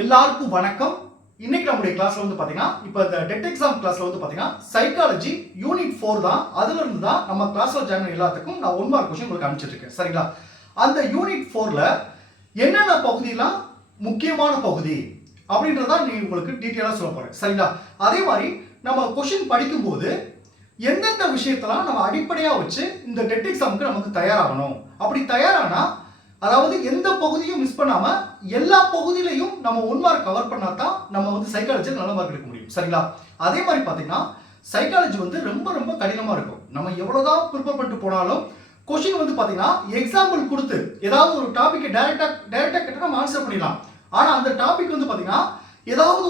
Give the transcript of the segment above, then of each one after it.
எல்லாருக்கும் வணக்கம். இன்னைக்கு நம்முடைய கிளாஸ்ல வந்து பாத்தீங்கன்னா இப்போ இந்த டெட் எக்ஸாம் கிளாஸ்ல வந்து பாத்தீங்கன்னா சைக்காலஜி யூனிட் 4 தான். அதுல இருந்து தான் நம்ம கிளாஸ்ல ஜாயின் எல்லாத்துக்கும் நான் 1 மார்க் क्वेश्चन உங்களுக்கு அனுப்பிச்சிட்டு இருக்கேன். சரிங்களா? அந்த யூனிட் 4ல என்னென்ன பகுதியெல்லாம் முக்கியமான பகுதி அப்படின்றத நீ உங்களுக்கு டீடைலா சொல்ல போறேன். சரிங்களா? அதே மாதிரி நம்ம क्वेश्चन படிக்கும்போது எந்தெந்த விஷயத்தெல்லாம் நம்ம அடிப்படையா வச்சு இந்த டெட் எக்ஸாமுக்கு நமக்கு தயாராகணும். அப்படி தயாரானா அதாவது எந்த பகுதியும் மிஸ் பண்ணாம எல்லா பகுதியிலையும் நம்ம 1 மார்க் கவர் பண்ணா தான் நம்ம வந்து சைக்காலஜில நல்ல மார்க் எடுக்க முடியும். சரிங்களா? அதே மாதிரி பாத்தீங்கன்னா சைக்காலஜி வந்து ரொம்ப ரொம்ப கடினமா இருக்கும். நம்ம எவ்வளவுதான் ப்ரிப்பேர் பண்ணிட்டு போனாலும் क्वेश्चन வந்து பாத்தீங்கன்னா எக்ஸாம்பிள் கொடுத்து ஏதாவது ஒரு டாபிக்கை டைரக்டா கேட்டா நம்ம ஆன்சர் பண்ணிடலாம். ஆனா அந்த டாபிக் வந்து பாத்தீங்கன்னா ஏதாவது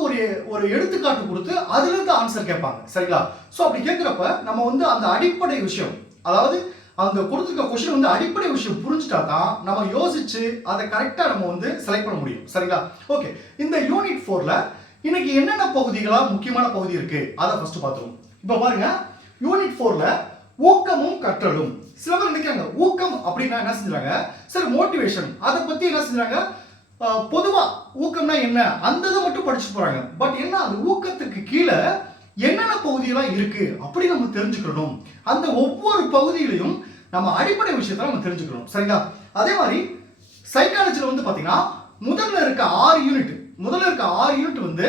ஒரு எடுத்துக்காட்டு கொடுத்து அதுல இருந்து ஆன்சர் கேட்பாங்க. சரிங்களா? சோ அப்படி கேட்கிறப்ப நம்ம வந்து அந்த அடிப்படை விஷயம் அதாவது அந்த கொடுத்துருக்க क्वेश्चन வந்து அடிப்படை விஷயம் புரிஞ்சுட்டா தான் நம்ம யோசிச்சு அதை கரெக்டா நம்ம வந்து செலக்ட் பண்ண முடியும். சரிங்களா? ஓகே, இந்த யூனிட் 4ல இன்னைக்கு என்னென்ன பகுதிகளா முக்கியமான பகுதி இருக்கு அதை ஃபர்ஸ்ட் பார்த்துருவோம். இப்போ பாருங்க, யூனிட் 4ல ஊக்கமும் கற்றலும். சில பேர் நினைக்கிறாங்க ஊக்கம் அப்படின்னா என்ன செஞ்சாங்க, சரி மோட்டிவேஷன் அதை பத்தி என்ன செஞ்சாங்க, பொதுவா ஊக்கம்னா என்ன அந்த இதை மட்டும் படிச்சு போறாங்க. பட் என்ன அந்த ஊக்கத்துக்கு கீழே என்னென்ன பகுதியெல்லாம் இருக்கு அப்படி நம்ம தெரிஞ்சுக்கணும். அந்த ஒவ்வொரு பகுதியிலையும் நம்ம அடிப்படை விஷயத்தை நம்ம தெரிஞ்சுக்கணும். சரிங்களா? அதே மாதிரி சைக்காலஜில வந்து பாத்தீங்கன்னா முதல்ல இருக்க 6 யூனிட் வந்து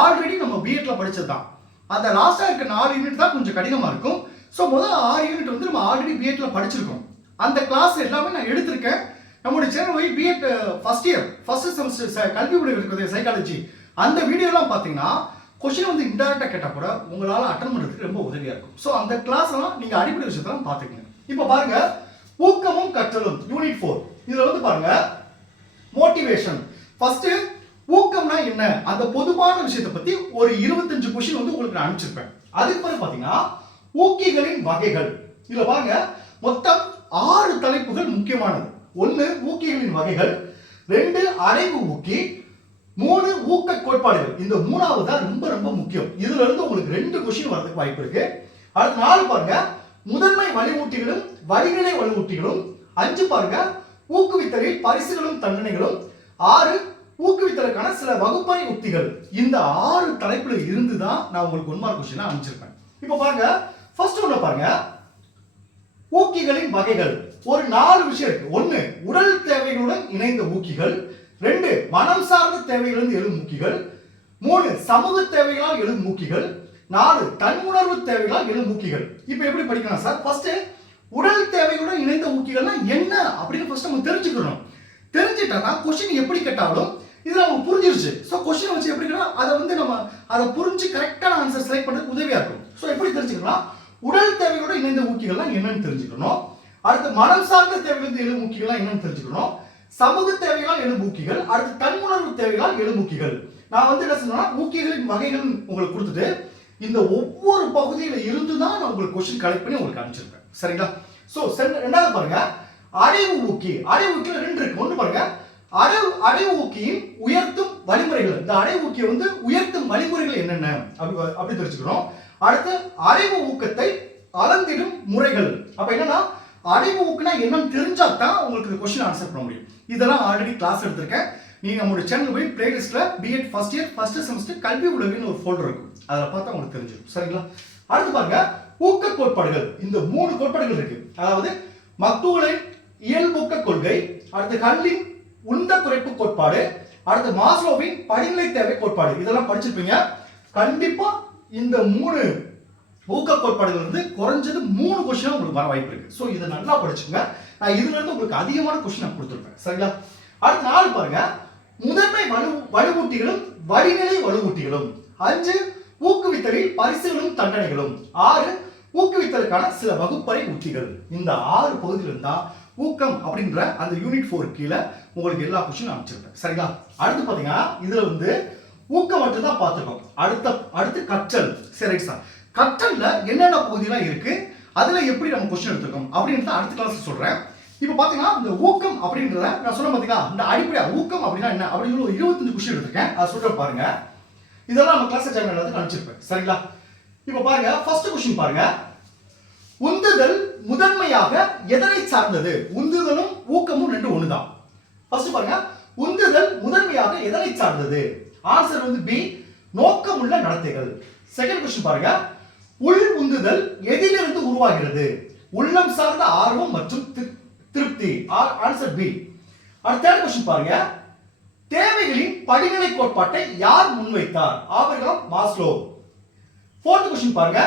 ஆல்ரெடி நம்ம பிஎட்ல படிச்சதுதான். அந்த லாஸ்டா இருக்க 4 யூனிட் தான் கொஞ்சம் கடினமா இருக்கும். ஸோ முதல்ல 6 யூனிட் வந்து நம்ம ஆல்ரெடி பிஎட்ல படிச்சிருக்கோம். அந்த கிளாஸ் எல்லாமே நான் எடுத்திருக்கேன். நம்மளுடைய சேனல் போய் பிஎட் ஃபர்ஸ்ட் செமஸ்டர் கல்வி உடைய இருக்கிறது சைக்காலஜி அந்த வீடியோலாம் பார்த்தீங்கன்னா क्वेश्चन வந்து இன்டைரக்டா கேட்டா கூட உங்களால அட்டெண்ட் பண்றதுக்கு ரொம்ப உதவியா இருக்கும். சோ அந்த கிளாஸ் எல்லாம் நீங்க அடிப்படை விஷயத்தெல்லாம் பாத்துக்கங்க. இப்போ பாருங்க, ஊக்கமும் கற்றலும் யூனிட் 4. இதுல வந்து பாருங்க மோட்டிவேஷன். ஃபர்ஸ்ட் ஊக்கம்னா என்ன அந்த பொதுவான விஷயத்தை பத்தி ஒரு 25 क्वेश्चन வந்து உங்களுக்கு நான் அனுப்பிச்சிருப்பேன். அதுக்கு பிறகு பாத்தீங்கன்னா ஊக்கிகளின் வகைகள். இதுல பாருங்க மொத்தம் 6 தலைப்புகள் முக்கியமானது. 1 ஊக்கிகளின் வகைகள், 2 அடைவு ஊக்கி, 3 ஊக்க கோட்பாடுகள். இந்த 3வது தான் ரொம்ப ரொம்ப முக்கியம். இதுல இருந்து உங்களுக்கு 2 क्वेश्चन வரதுக்கு வாய்ப்பு இருக்கு. அடுத்து 4 பாருங்க முதன்மை வழிமூட்டிகளும் வழிநிலை வழிமூட்டிகளும். 5 பாருங்க ஊக்குவித்தலில் பரிசுகளும் தண்டனைகளும். 6 ஊக்குவித்தலுக்கான சில வகுப்பறை உத்திகள். இந்த 6 தலைப்புல இருந்து தான் நான் உங்களுக்கு 1 மார்க் क्वेश्चन அனுப்பிச்சிருப்பேன். இப்போ பாருங்க ஃபர்ஸ்ட் ஒன்னு பாருங்க, ஊக்கிகளின் வகைகள். ஒரு 4 விஷயம் இருக்கு. 1 உடல் தேவைகளுடன் இணைந்த ஊக்கிகள், 2 மனம் சார்ந்த தேவைகளிலிருந்து எழும் மூக்கிகள், 3 சமூக தேவைகளால் எழும் மூக்கிகள், 4 தன்னுணர்வு தேவைகளால் எழும் மூக்கிகள். இப்போ எப்படி படிக்கலாம் சார்? ஃபர்ஸ்ட் உடல் தேவைகளுடன் இணைந்த ஊக்கிகள்னா என்ன அப்படின்னு ஃபர்ஸ்ட் நம்ம தெரிஞ்சுக்கணும். தெரிஞ்சிட்டா क्वेश्चन எப்படி கேட்டாலும் இது நமக்கு புரிஞ்சிருச்சு. ஸோ क्वेश्चन வச்சு எப்படி கேட்டா அதை வந்து நம்ம அதை புரிஞ்சு கரெக்டான ஆன்சர் செலக்ட் பண்ணுறதுக்கு உதவியா இருக்கும். ஸோ எப்படி தெரிஞ்சுக்கலாம், உடல் தேவைகளுடன் இணைந்த ஊக்கிகள்லாம் என்னன்னு தெரிஞ்சுக்கணும். அடுத்து மனம் சார்ந்த தேவைகளிலிருந்து எழும் மூக்கிகள்லாம் என்னன்னு தெரிஞ்சுக்கணும். சமூக தேவைகளால் எழும் ஊக்கிகள், அடுத்து தன்னுணர்வு தேவைகளால் எழும் ஊக்கிகள். நான் வந்து என்ன சொன்னா ஊக்கிகளின் வகைகள் உங்களுக்கு கொடுத்துட்டு இந்த ஒவ்வொரு பகுதியில இருந்து தான் நான் உங்களுக்கு क्वेश्चन கலெக்ட் பண்ணி உங்களுக்கு அனுப்பிச்சிருப்பேன். சரிங்களா? சோ ரெண்டாவது பாருங்க அடைவு ஊக்கி. அடைவு ஊக்கில 2 இருக்கு. ஒன்னு பாருங்க அடைவு ஊக்கியின் உயர்த்தும் வழிமுறைகள். இந்த அடைவு ஊக்கியை வந்து உயர்த்தும் வழிமுறைகள் என்னென்ன அப்படி தெரிஞ்சுக்கணும். அடுத்து அடைவு ஊக்கத்தை அளந்திடும் முறைகள். அப்ப என்னன்னா அடைவு ஊக்குனா என்னன்னு தெரிஞ்சா தான் உங்களுக்கு क्वेश्चन ஆன்சர் பண்ண முடியும். இதெல்லாம் ஆல்ரெடி கிளாஸ் எடுத்திருக்கேன். நீங்க நம்மளுடைய சேனல் போய் பிளேலிஸ்ட்ல B Ed first year first semester கல்வி உலகின்னு ஒரு ஃபோல்டர் இருக்கும். அதுல பார்த்தா உங்களுக்கு தெரிஞ்சிடும். சரிங்களா? அடுத்து பாருங்க ஊக்க கோட்பாடுகள். இந்த 3 கோட்பாடுகள் இருக்கு. அதாவது மக்தூலின் இயல்பூக்க கொள்கை, அடுத்து ஹல்லின் உந்த குறைப்பு கோட்பாடு, அடுத்து மாஸ்லோவின் படிநிலை தேவை கோட்பாடு. இதெல்லாம் படிச்சிருப்பீங்க. கண்டிப்பா இந்த 3 ஊக்க கோட்பாடுகள் வந்து குறைஞ்சது 3 क्वेश्चन உங்களுக்கு வர வாய்ப்பு இருக்கு. சோ இதை நல்லா படிச்சுங்க. நான் இதுல இருந்து உங்களுக்கு அதிகமான क्वेश्चन கொடுத்திருப்பேன். சரிங்களா? அடுத்து 4 பாருங்க முதன்மை வலுவூட்டிகளும் வழிநிலை வலுவூட்டிகளும். 5 ஊக்குவித்தலில் பரிசுகளும் தண்டனைகளும். 6 ஊக்குவித்தலுக்கான சில வகுப்பறை உத்திகள். இந்த 6 பகுதியில இருந்தா ஊக்கம் அப்படின்ற அந்த யூனிட் 4 கீழே உங்களுக்கு எல்லா क्वेश्चन அனுப்பிச்சிருப்பேன். சரிங்களா? அடுத்து பாத்தீங்கன்னா இதுல வந்து ஊக்கம் மட்டும் தான் பார்த்துருக்கோம். அடுத்து கற்றல். சரி சார், கற்றல்ல என்னென்ன பகுதியெல்லாம் இருக்கு, அதுல எப்படி நம்ம क्वेश्चन எடுத்துக்கோம் அப்படின்றத அடுத்த கிளாஸ்ல சொல்றேன். இப்போ பாத்தீங்கன்னா இந்த ஊக்கம் அப்படின்றத நான் சொல்ல பாத்தீங்கன்னா இந்த அடிப்படை ஊக்கம் அப்படின்னா என்ன அப்படின்னு ஒரு 25 क्वेश्चन எடுத்துக்கேன். அதை சொல்ற பாருங்க. இதெல்லாம் நம்ம கிளாஸ் சேனல்ல வந்து அனுப்பிச்சிருப்பேன். சரிங்களா? இப்போ பாருங்க ஃபர்ஸ்ட் क्वेश्चन பாருங்க, உந்துதல் முதன்மையாக எதனை சார்ந்தது? உந்துதலும் ஊக்கமும் 2 ஒண்ணுதான். ஃபர்ஸ்ட் பாருங்க உந்துதல் முதன்மையாக எதனை சார்ந்தது? ஆன்சர் வந்து பி, நோக்கமுள்ள நடத்தைகள். செகண்ட் क्वेश्चन பாருங்க. உள் உந்துதல் எதிலிருந்து உருவாகிறது? உள்ளம் சார்ந்த ஆர்வம் மற்றும் திருப்தி. Answer B. அடுத்த தேர்ட் क्वेश्चन பாருங்க. தேவைகளின் படிநிலை கோட்பாட்டை யார் முன்வைத்தார்? Abraham Maslow. ஃபோர்த் क्वेश्चन பாருங்க.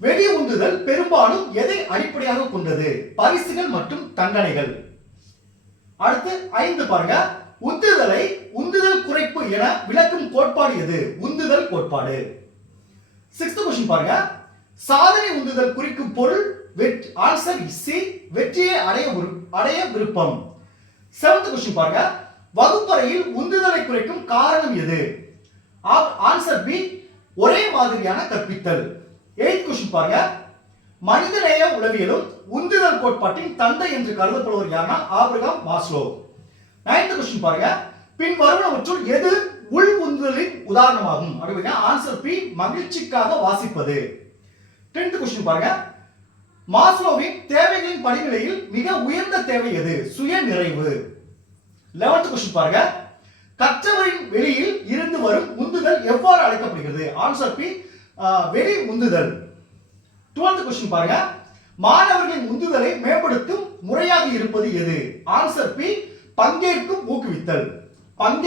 வெளி உந்துதல் பெரும்பாலும் எதை அடிப்படையாக கொண்டது? பரிசுகள் மற்றும் தண்டனைகள். அடுத்து 5 பாருங்க. உந்துதல் குறைப்பு என விளக்கும் கோட்பாடு எது? உந்துதல் கோட்பாடு. 6th क्वेश्चन பாருங்க. சாதனை உந்துதல் குறிக்கும் பொருள் ஆன்சர் சி, வெற்றியை அடைய விருப்பம். 7th क्वेश्चन பாருங்க. வகுப்பறையில் உந்துதலை குறைக்கும் காரணம் எது? ஆன்சர் பி, ஒரே மாதிரியான கற்பித்தல். 8th क्वेश्चन பாருங்க. மனிதநேய உளவியலும் உந்துதல் கோட்பாட்டின் தந்தை என்று கருதப்படுவர் யாருன்னா ஆபிரகாம் மாஸ்லோ. 9th क्वेश्चन பாருங்க. பின் வருவனவற்றுள் எது உள் உந்துதலின் உதாரணமாகும்? அப்படிங்க ஆன்சர் பி, மகிழ்ச்சிக்காக வாசிப்பது. 10th क्वेश्चन பாருங்க. மாஸ்லோவின் தேவைகளின் படிநிலையில் மிக உயர்ந்த தேவை எது? சுய நிறைவு. 11th क्वेश्चन பாருங்க. கற்றவரின் வெளியில் இருந்து வரும் உந்துதல் எவ்வாறு அழைக்கப்படுகிறது? ஆன்சர் பி, வெளி உந்துதல். 12th क्वेश्चन பாருங்க. மாணவர்களின் உந்துதலை மேம்படுத்தும் முறையாக இருப்பது எது? ஆன்சர் பி, பங்கேற்கும் ஊக்குவித்தல். அடுத்த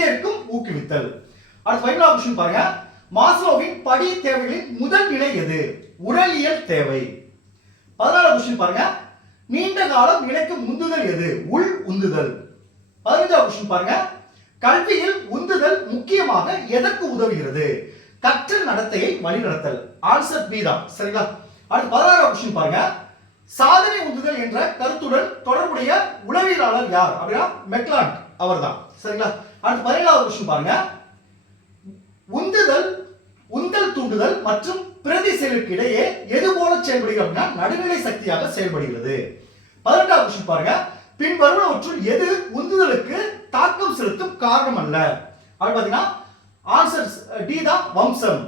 15th क्वेश्चन பாருங்க. மாஸ்லோவின் படி தேவைகளின் முதல் நிலை எது? உடலியல் தேவை. 16th क्वेश्चन பாருங்க. நீண்ட காலம் நிலைக்கும் உந்துதல் எது? உள் உந்துதல். 15th क्वेश्चन பாருங்க. கல்வியில் உந்துதல் முக்கியமாக எதற்கு உதவுகிறது? கற்றல் நடத்தையை வழிநடத்தல். ஆன்சர் பி தான். சரிங்களா? அடுத்து 16th क्वेश्चन பாருங்க. சாதனை உந்துதல் என்ற கருத்துடன் தொடர்புடைய உளவியலாளர் யார்? அப்படின்னா மெக்லாண்ட் அவர்தான். சரிங்களா? அடுத்து 17th क्वेश्चन பாருங்க. உந்தல் தூண்டுதல் மற்றும் பிரதி செயலுக்கு இடையே எது போல செயல்படுகிறது? அப்படின்னா நடுநிலை சக்தியாக செயல்படுகிறது. 18th क्वेश्चन பாருங்க. பின் வருவனவற்றுள் எது உந்துதலுக்கு தாக்கம் செலுத்தும் காரணம் அல்ல? அப்படி பாத்தீங்கன்னா ஆன்சர் டி தான், வம்சம்.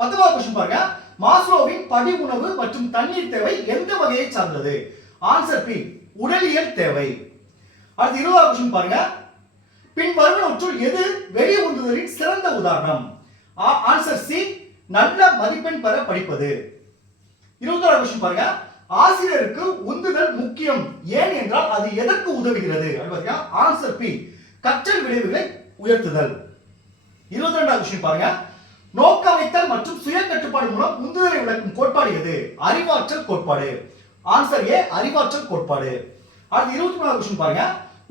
19th क्वेश्चन பாருங்க. மாஸ்லோவின் படி உணவு மற்றும் தண்ணீர் தேவை எந்த வகையை சார்ந்தது? ஆன்சர் பி, உடலியல் தேவை. அடுத்து 20th क्वेश्चन பாருங்க. பின் வருவனவற்றுள் எது வெளி உந்துதலின் சிறந்த உதாரணம்? ஆன்சர் சி, நல்ல மதிப்பெண் பெற படிப்பது. 21st क्वेश्चन பாருங்க. ஆசிரியருக்கு உந்துதல் முக்கியம், ஏன் என்றால் அது எதற்கு உதவுகிறது? ஆன்சர் பி, கற்றல் விளைவுகளை உயர்த்துதல். 22nd क्वेश्चन பாருங்க. நோக்கமைத்தல் மற்றும் சுய கட்டுப்பாடு மூலம் உந்துதலை விளக்கும் கோட்பாடு எது? அறிவாற்றல் கோட்பாடு. ஆன்சர் ஏ, அறிவாற்றல் கோட்பாடு. அடுத்து 23வது क्वेश्चन பாருங்க.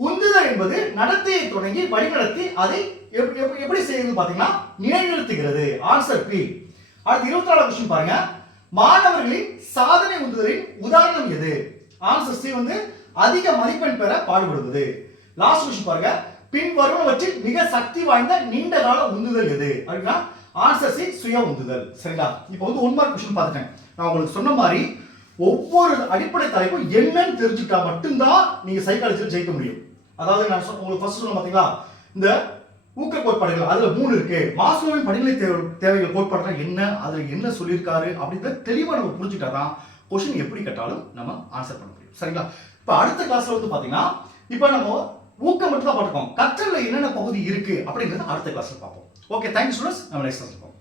உந்துதல் என்பது நடத்தையை தொடங்கி வழிநடத்தி அதை எப்படி செய்யுது பாத்தீங்கன்னா நிலைநிறுத்துகிறது. Answer B. அடுத்து 24வது क्वेश्चन பாருங்க. மாணவர்களின் சாதனை உந்துதலின் உதாரணம் எது? ஆன்சர் சி வந்து அதிக மதிப்பெண் பெற பாடுபடுவது. லாஸ்ட் क्वेश्चन பாருங்க. பின் வருவனவற்றில் மிக சக்தி வாய்ந்த நீண்ட கால உந்துதல் எது? அப்படின்னா ஆன்சர் சி, சுய உந்துதல். சரிங்களா? இப்போ வந்து 1 மார்க் क्वेश्चन பார்த்துட்டேன். நான் உங்களுக்கு சொன்ன மாதிரி ஒவ்வொரு அடிப்படை தலைப்பும் என்னன்னு தெரிஞ்சுட்டா மட்டும்தான் நீங்க சைக்காலஜியில் ஜெயிக்க முடியும். அதாவது நான் உங்களுக்கு ஃபர்ஸ்ட் சொன்ன பாத்தீங்களா, இந்த ஊக்க கோட்பாடுகள் அதுல 3 இருக்கு. மாஸ்லோவின் படிநிலை தேவைகள் கோட்பாடுனா என்ன, அதுல என்ன சொல்லியிருக்காரு அப்படின்றத தெளிவா நம்ம புரிஞ்சுட்டாதான் क्वेश्चन எப்படி கேட்டாலும் நம்ம ஆன்சர் பண்ண முடியும். சரிங்களா? இப்போ அடுத்த கிளாஸ்ல வந்து பாத்தீங்கன்னா இப்போ நம்ம ஊக்கம் மட்டும் தான் பார்த்துக்கோம். கற்றல்ல என்னென்ன பகுதி இருக்கு அப்படிங்கறத அடுத்த கிளாஸ்ல பார்ப்போம். Okay, thank you students. நம்ம நெக்ஸ்ட் கிளாஸ்ல பார்ப்போம்.